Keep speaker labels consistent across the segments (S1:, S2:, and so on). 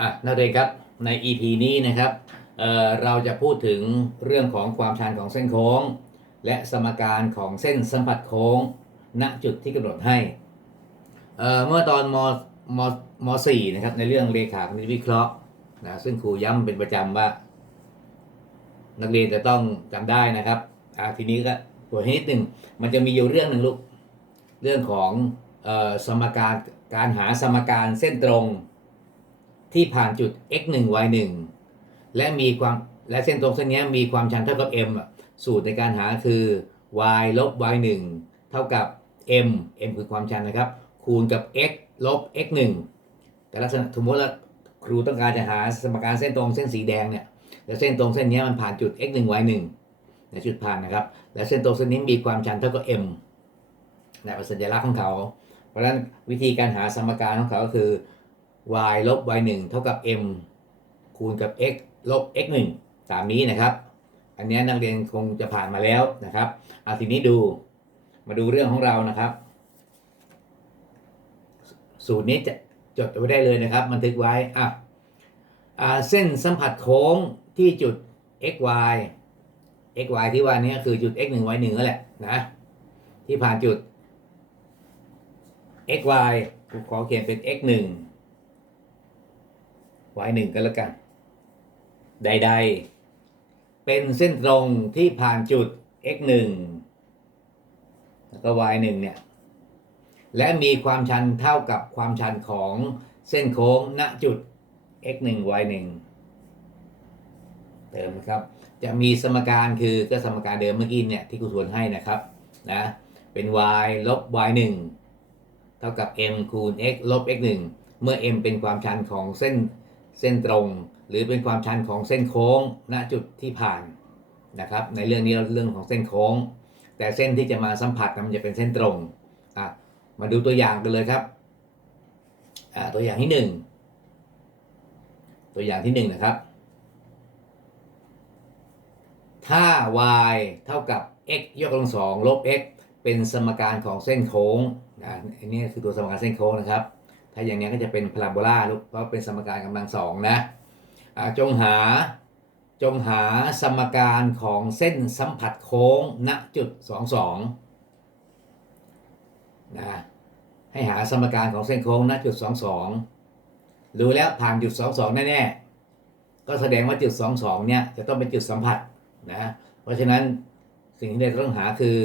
S1: อะนักเรียนครับใน EP นี้นะครับเเราจะพูดถึงเรื่องของความชันของเส้นโค้ง และสมการของเส้นสัมผัสโค้ง ณจุดที่กำหนดให้เเมื่อตอนมมมสี่นะครับในเรื่องเลขาคณิตวิเคราะห์นะซึ่งครูย้ำเป็นประจำว่า นักเรียนจะต้องจำได้นะครับอะทีนี้ก็ตัวให้นิดหนึ่งมันจะมีอยู่เรื่องหนึ่งลูกเรื่องของออสมการการหาสมการเส้นตรง ที่ผ่านจุด x 1 y 1และมีความและเส้นตรงเส้นนี้มีความชันเท่ากับ m สูตรในการหาคือ y ลบ y 1เท่ากับ m m คือความชันนะครับ คูณกับ x ลบ x 1แต่ลักษณะสมมติว่าครูต้องการจะหาสมการเส้นตรงเส้นสีแดงเนี่ยแล้วเส้นตรงเส้นนี้มันผ่านจุด x 1 y 1ในจุดผ่านนะครับ และเส้นตรงเส้นนี้มีความชันเท่ากับ m นะเป็นสัญลักษณ์ของเขา เพราะฉะนั้นวิธีการหาสมการของเขาก็คือ y ลบ y 1เท่ากับ m คูณกับ x ลบ x 1ตามนี้นะครับ อันนี้นักเรียนคงจะผ่านมาแล้วนะครับเอาทีนี้ดูมาดูเรื่องของเรานะครับ สูตรนี้จะจดไว้ได้เลยนะครับบันทึกไว้อะอ่าเส้นสัมผัสโค้งที่จุด x y x y ที่ว่านี้คือจุด x 1 y 1นั่นแหละนะที่ผ่านจุด x y ขอเขียนเป็น x 1 y 1ก็แล้วกัน ใด ๆ เป็นเส้นตรงที่ผ่านจุด x 1แล้วก็ y 1เนี่ย และมีความชันเท่ากับความชันของเส้นโค้งณจุด x 1 y 1เติมนะครับ จะมีสมการคือก็สมการเดิมเมื่อกี้เนี่ยที่ครูทวนให้นะครับนะเป็น y ลบ y 1เท่ากับ m คูณ x ลบ x 1เมื่อ m เป็นความชันของเส้น เส้นตรง หรือเป็นความชันของเส้นโค้งณจุดที่ผ่านนะครับ ในเรื่องนี้เราเรื่องของเส้นโค้ง แต่เส้นที่จะมาสัมผัสนะมันจะเป็นเส้นตรงอะมาดูตัวอย่างกันเลยครับอ่าตัวอย่างที่หนึ่งตัวอย่างที่หนึ่งนะครับ ถ้า y เท่ากับ x ยกกำลังสองลบ x เป็นสมการของเส้นโค้งนะอันนี้คือตัวสมการเส้นโค้งนะครับ ถ้าอย่างนี้ก็จะเป็นพาราโบลาลูกเพราะเป็นสมการกำลังสองนะจงหาจงหาสมการของเส้นสัมผัสโค้งณจุดสองสองนะให้หาสมการของเส้นโค้งณจุดสองสองรู้แล้วผ่านจุดสองสองแน่ๆก็แสดงว่าจุดสองสองเนี่ยจะต้องเป็นจุดสัมผัสนะเพราะฉะนั้นสิ่งที่เราต้องหาคือ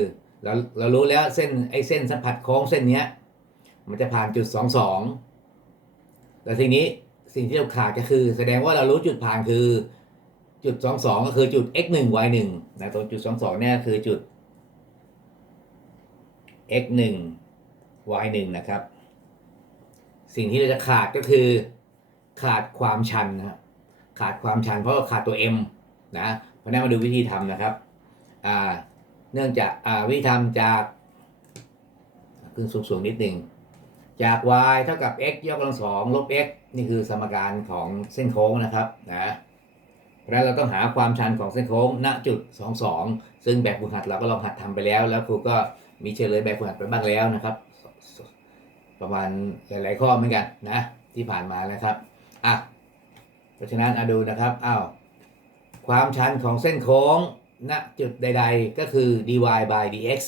S1: เราเรารู้แล้วเส้นไอ้เส้นสัมผัสโค้งเส้นเนี้ย มันจะผ่านจุด22แล้วทีนี้สิ่งที่เราขาดก็คือ แสดงว่าเรารู้จุดผ่านคือจุด22ก็คือจุด x 1 y 1นะตรงจุด22เนี่ยคือจุด x 1 y 1นะครับ สิ่งที่เราจะขาดก็คือขาดความชันนะขาดความชันเพราะว่าขาดตัว m นะเพราะนั้นมาดูวิธีทำนะครับเนื่องจากวิธีทำจากขึ้นสูงๆนิดหนึ่ง จาก y เท่ากับ x ยกกำลังสองลบ x นี่คือสมการของเส้นโค้งนะครับนะเพราะฉะนั้นเราต้องหาความชันของเส้นโค้งณจุด 22 ซึ่งแบบฝึกหัดเราก็ลองหัดทำไปแล้ว แล้วครูก็มีเฉลยแบบฝึกหัดไปบ้างแล้วนะครับ ประมาณหลาย ๆ ข้อเหมือนกันนะที่ผ่านมานะครับอะเพราะฉะนั้นอะดูนะครับอ้าวความชันของเส้นโค้งณจุดใด ๆ ก็คือ dy by dx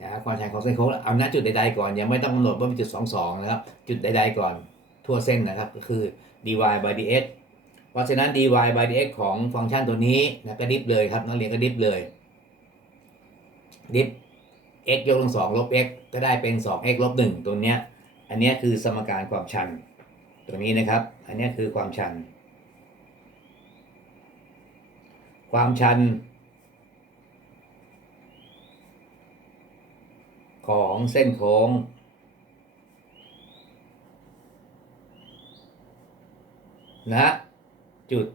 S1: นะความชันของเส้นโค้งเอาณจุดใดๆก่อนยังไม่ต้องกำหนดว่าเป็นจุด 22 นะครับ จุดใดๆก่อนทั่วเส้นนะครับ ก็คือ dy by dx เพราะฉะนั้น dy by dx ของฟังก์ชันตัวนี้นะก็ดิฟเลยครับนักเรียนก็ดิฟเลย ดิฟ x ยกกำลังสองลบ x ก็ได้เป็น 2x ลบ1ตัวเนี้ยอันนี้คือสมการความชันตัวนี้นะครับ อันนี้คือความชัน ความชัน ของเส้นโค้งนะจุด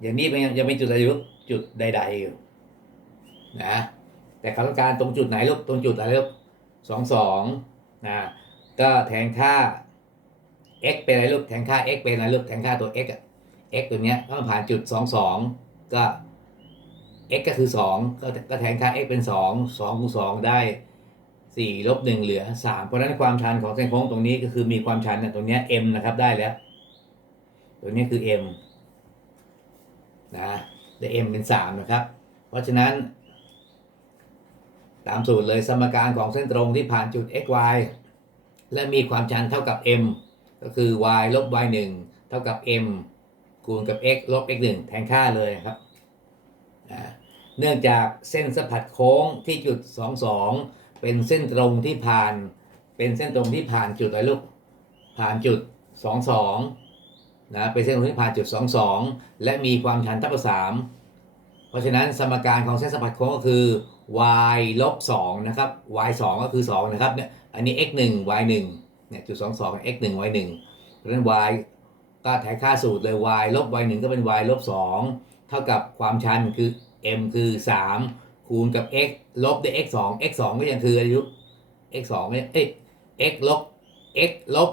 S1: อย่างนี้มันยังยังเป็นจุดอะไรอยู่จุดใดๆอยู่นะแต่เขาต้องการตรงจุดไหนลูกตรงจุดอะไรลูกสองสองนะก็แทนค่า x เป็นอะไรลูกแทนค่า x เป็นอะไรลูกแทนค่าตัว x อะ x ตัวเนี้ยต้องผ่านจุดสองสองก็ x ก็คือสองก็ก็แทนค่า x เป็นสองสองคูณสองได้ สี่ลบหนึ่งเหลือสามเพราะฉะนั้นความชันของเส้นโค้งตรงนี้ก็คือมีความชันตรงนี้ m นะครับได้แล้ว ตัวนี้คือ m นะได้ m เป็น 3 นะครับ เพราะฉะนั้น ตามสูตรเลยสมการของเส้นตรงที่ผ่านจุด x y และมีความชันเท่ากับ m ก็คือ y ลบ y 1เท่ากับ m คูณกับ x ลบ x 1แทนค่าเลยครับเนื่องจากเส้นสัมผัสโค้งที่จุด 22 เป็นเส้นตรงที่ผ่าน เป็นเส้นตรงที่ผ่านจุดอะไรลูก ผ่านจุด22นะ เป็นเส้นตรงที่ผ่านจุด22และมีความชันเท่ากับ3เพราะฉะนั้นสมการของเส้นสัมผัสโค้งก็คือ y ลบ2นะครับ y 2ก็คือ2นะครับเนี่ย อันนี้ x 1 y 1เนี่ยจุด22 x 1 y 1เพราะฉะนั้น y ก็แทนค่าสูตรเลย y ลบ y 1ก็เป็น y ลบ2เท่ากับความชันคือ m คือ3 คูณกับ x ลบด้วย x 2 x 2ก็ยังคืออายุ x 2เนี่ยเอ้ย x ลบ x ลบ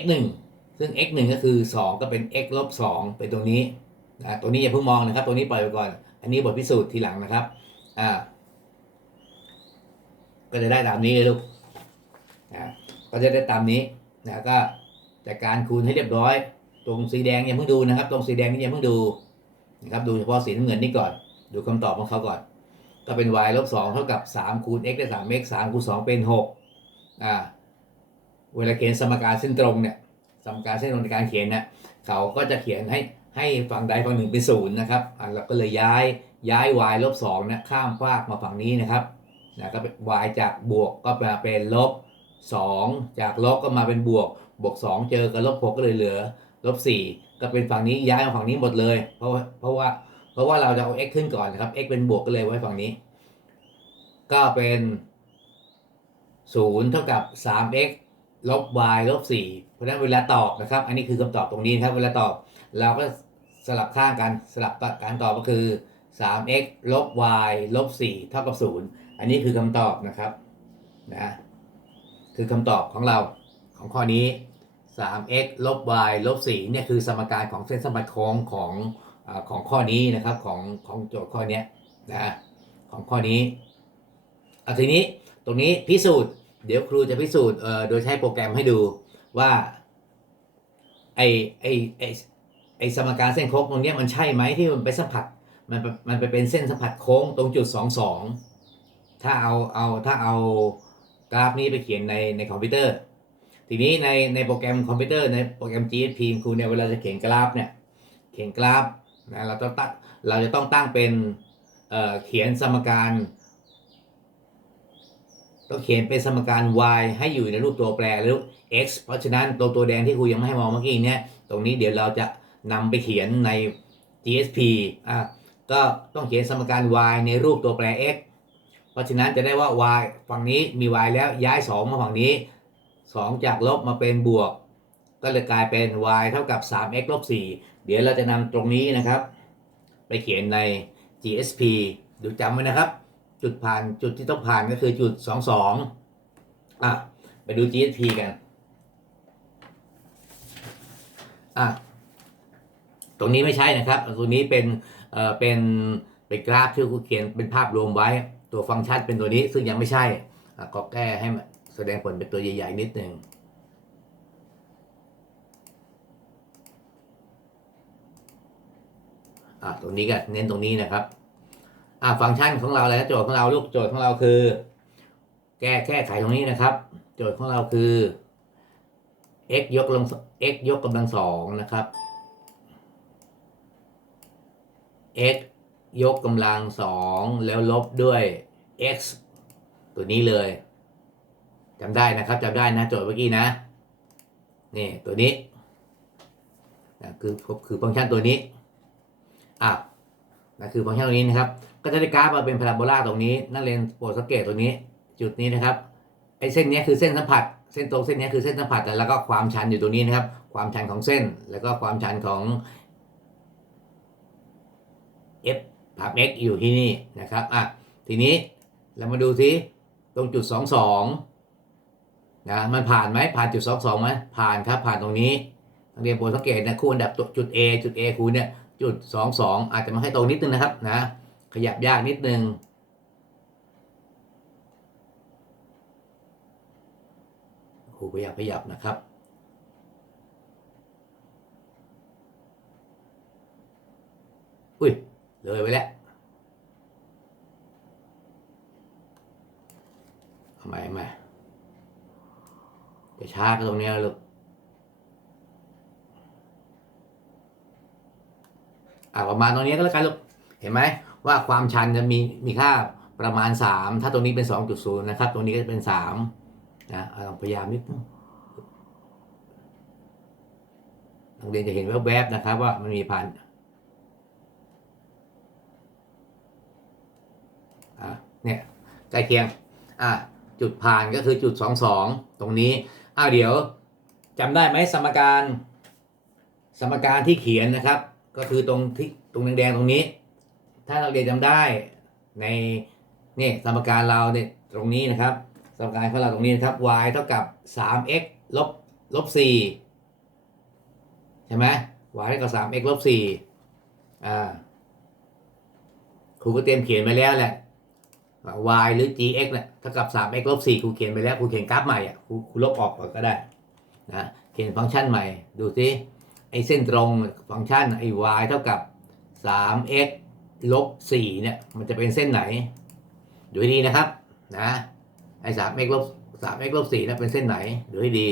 S1: x 1ซึ่ง x 1ก็คือ 2 ก็เป็น x ลบ2เป็นตรงนี้นะตัวนี้อย่าเพิ่งมองนะครับ ตัวนี้ปล่อยไปก่อน อันนี้บทพิสูจน์ทีหลังนะครับ อ่า ก็จะได้ตามนี้เลยลูกนะก็จะได้ตามนี้นะก็จากการคูณให้เรียบร้อย ตรงสีแดงอย่าเพิ่งดูนะครับ ตรงสีแดงนี่อย่าเพิ่งดูนะครับ ดูเฉพาะสีน้ำเงินนี่ก่อน ดูคำตอบของเขาก่อน ก็เป็น y ลบ2เท่ากับ3คูณ x ได้ 3x 3คูณ2เป็น6อ่าเวลาเขียนสมการเส้นตรงเนี่ยสมการเส้นตรงในการเขียนเนี่ยเขาก็จะเขียนให้ให้ฝั่งใดฝั่งหนึ่งเป็นศูนย์นะครับอ่าเราก็เลยย้ายย้าย y ลบ2เนี่ยข้ามฟากมาฝั่งนี้นะครับนะก็เป็น y จากบวกก็มาเป็นลบ2 จากลบก็มาเป็นบวก บวก 2 เจอกับลบ6ก็เลยเหลือลบ4ก็เป็นฝั่งนี้ย้ายมาฝั่งนี้หมดเลย เพราะเพราะว่า เพราะว่าเราจะเอา x ขึ้นก่อนนะครับ x เป็นบวกก็เลยไว้ฝั่งนี้ ก็เป็น0เท่ากับ 3x ลบ y ลบ 4 เพราะฉะนั้นเวลาตอบนะครับ อันนี้คือคำตอบตรงนี้ครับ เวลาตอบเราก็สลับข้างกัน สลับการตอบก็คือ 3x ลบ y ลบ 4 เท่ากับ 0 อันนี้คือคำตอบนะครับ นะ คือคำตอบของเราของข้อนี้ 3x ลบ y ลบ 4 เนี่ยคือสมการของเส้นสมบัติโค้งของ ของข้อนี้นะครับของของโจทย์ข้อนี้นะของข้อนี้เอาทีนี้ตรงนี้พิสูจน์เดี๋ยวครูจะพิสูจน์โดยใช้โปรแกรมให้ดูว่าไอไอไอไอสมการเส้นโค้งตรงนี้มันใช่ไหมที่มันไปสัมผัสมันมันไปเป็นเส้นสัมผัสโค้งตรงจุด 22 ถ้าเอาเอาถ้าเอากราฟนี้ไปเขียนในในคอมพิวเตอร์ ทีนี้ในในโปรแกรมคอมพิวเตอร์ในโปรแกรม GSP ครูเนี่ยเวลาจะเขียนกราฟเนี่ยเขียนกราฟ นะเราต้องตั้งเราจะต้องตั้งเป็นเเขียนสมการ ต้องเขียนเป็นสมการ y ให้อยู่ในรูปตัวแปรหรือ x เพราะฉะนั้นตัวตัวแดงที่ครูยังไม่ให้มองเมื่อกี้เนี่ยตรงนี้เดี๋ยวเราจะนำไปเขียนใน GSP อะก็ต้องเขียนสมการ y ในรูปตัวแปร x เพราะฉะนั้นจะได้ว่า y ฝั่งนี้มี y แล้วย้าย 2 มาฝั่งนี้ 2 จากลบมาเป็นบวก ก็เลยกลายเป็น y เท่ากับ 3x ลบ4 เดี๋ยวเราจะนำตรงนี้นะครับ ไปเขียนใน GSP ดูจำไว้นะครับ จุดผ่านจุดที่ต้องผ่านก็คือจุด 22อะไปดู GSP กันอะตรงนี้ไม่ใช่นะครับ ตรงนี้เป็นเอ่อเป็นเป็นกราฟที่ครูเขียนเป็นภาพรวมไว้ ตัวฟังก์ชันเป็นตัวนี้ซึ่งยังไม่ใช่ก็แก้ให้แสดงผลเป็นตัวใหญ่ ๆ นิดหนึ่ง อะตรงนี้ก็เน้นตรงนี้นะครับ อะฟังก์ชันของเราแล้วโจทย์ของเราลูกโจทย์ของเราคือ แก้แก้ไขตรงนี้นะครับ โจทย์ของเราคือ x ยกกำลัง x ยกกำลังสองนะครับ x ยกกำลังสองแล้วลบด้วย x ตัวนี้เลยจำได้นะครับจำได้นะโจทย์เมื่อกี้นะนี่ตัวนี้คือคือฟังก์ชันตัวนี้ อะนะคือฟังก์ชันตรงนี้นะครับ ก็จะได้กราฟมาเป็นพาราโบลาตรงนี้นักเรียนโปรดสังเกตตรงนี้ จุดนี้นะครับไอ้เส้นนี้คือเส้นสัมผัส เส้นตรงเส้นนี้คือเส้นสัมผัสแล้วก็ความชันอยู่ตรงนี้นะครับ ความชันของเส้นแล้วก็ความชันของ f ภาพ x อยู่ที่นี่นะครับอะทีนี้เรามาดูสิตรงจุด 22นะมันผ่านไหมผ่านจุด 22ไหมผ่านครับผ่านตรงนี้ นักเรียนโปรสังเกตนะคู่อันดับจุด A จุด A คูณเนี่ยจุดสองสองอาจจะมาให้ตรงนิดนึงนะครับนะขยับยากนิดนึงคูพยายามขยับนะครับอุ้ยเลยไปแล้วทำไมมาจะช้าก็ตรงนี้แล้ลูก อะประมาณตรงนี้ก็แล้วกันลูกเห็นไหมว่าความชันจะมีมีค่าประมาณ 3 ถ้าตรงนี้เป็น 2.0 นะครับ ตรงนี้ก็จะเป็น3นะอะลองพยายามนิดนึงนักเรียนจะเห็นแวบๆนะครับ ว่ามันมีผ่านอะเนี่ยใกล้เคียงอะจุดผ่านก็คือจุด 22 ตรงนี้อ้าวเดี๋ยวจำได้ไหมสมการสมการที่เขียนนะครับ ก็คือตรงที่ตรงแดงๆตรงนี้ ถ้าเราเรียนจำได้ในนี่สมการเราเนี่ยตรงนี้นะครับ สมการของเราตรงนี้นะครับ y เท่ากับ 3x ลบลบ4ใช่ไหม y เท่ากับ 3x ลบ4อ่าครูก็เตรียมเขียนไปแล้วแหละ y หรือ gx เนี่ยเท่ากับ 3x ลบ4ครูเขียนไปแล้วครูเขียนกราฟใหม่อะครูครูลบออกก็ได้นะเขียนฟังก์ชันใหม่ดูสิ ไอ้เส้นตรงฟังก์ชันไอ้ y เท่ากับ 3x ลบ4เนี่ย มันจะเป็นเส้นไหน ดูให้ดีนะครับ นะ ไอ้ 3x ลบ 3x ลบ4นะเป็นเส้นไหน ดูให้ดี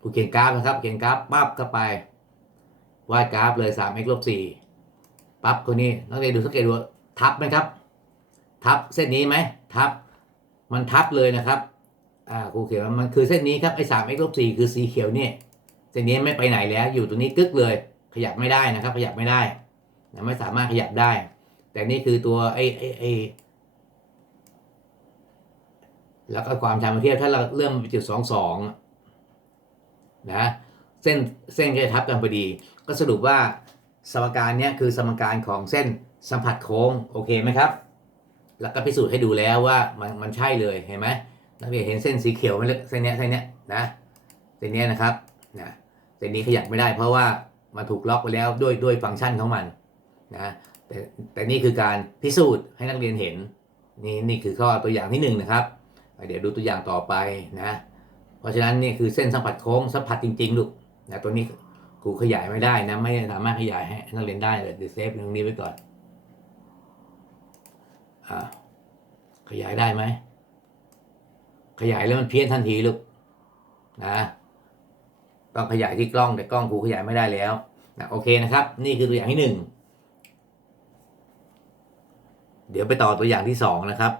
S1: กูเขียนกราฟนะครับ เขียนกราฟปั๊บเข้าไปวาดกราฟเลย 3x ลบ4ปั๊บตัวนี้นักเรียนดูสังเกตดูทับไหมครับ ทับเส้นนี้ไหมทับ มันทับเลยนะครับอ่าครูเขียนมันคือเส้นนี้ครับไอ้ 3x ลบ4คือสีเขียวเนี่ยเส้นนี้ไม่ไปไหนแล้ว อยู่ตรงนี้กึกเลย ขยับไม่ได้นะครับ ขยับไม่ได้นะไม่สามารถขยับได้ แต่นี่คือตัวไอ้ไอ้ไอ้แล้วก็ความชันเทียบถ้าเราเริ่มไปจุดสองสองนะเส้นเส้นก็จะทับกันพอดี ก็สรุปว่าสมการนี้คือสมการของเส้นสัมผัสโค้ง โอเคไหมครับ แล้วก็พิสูจน์ให้ดูแล้วว่ามันมันใช่เลยเห็นไหมนักเรียนเห็นเส้นสีเขียวไหมเล็กเส้นเนี้ยเส้นเนี้ยนะเส้นเนี้ยนะครับนะเส้นนี้ขยับไม่ได้เพราะว่ามันถูกล็อกไปแล้วด้วยด้วยฟังก์ชันของมันนะแต่แต่นี่คือการพิสูจน์ให้นักเรียนเห็นนี่นี่คือข้อตัวอย่างที่หนึ่งนะครับ เดี๋ยวดูตัวอย่างต่อไปนะเพราะฉะนั้นนี่คือเส้นสัมผัสโค้งสัมผัสจริงๆลูกนะตัวนี้ครูขยายไม่ได้นะไม่สามารถขยายให้นักเรียนได้เลยเดี๋ยวเซฟตรงนี้ไว้ก่อน ขยายได้ไหม ขยายแล้วมันเพี้ยนทันทีลูกนะต้องขยายที่กล้องแต่กล้องครูขยายไม่ได้แล้วนะโอเคนะครับ นี่คือตัวอย่างที่หนึ่งเดี๋ยวไปต่อตัวอย่างที่สองนะครับ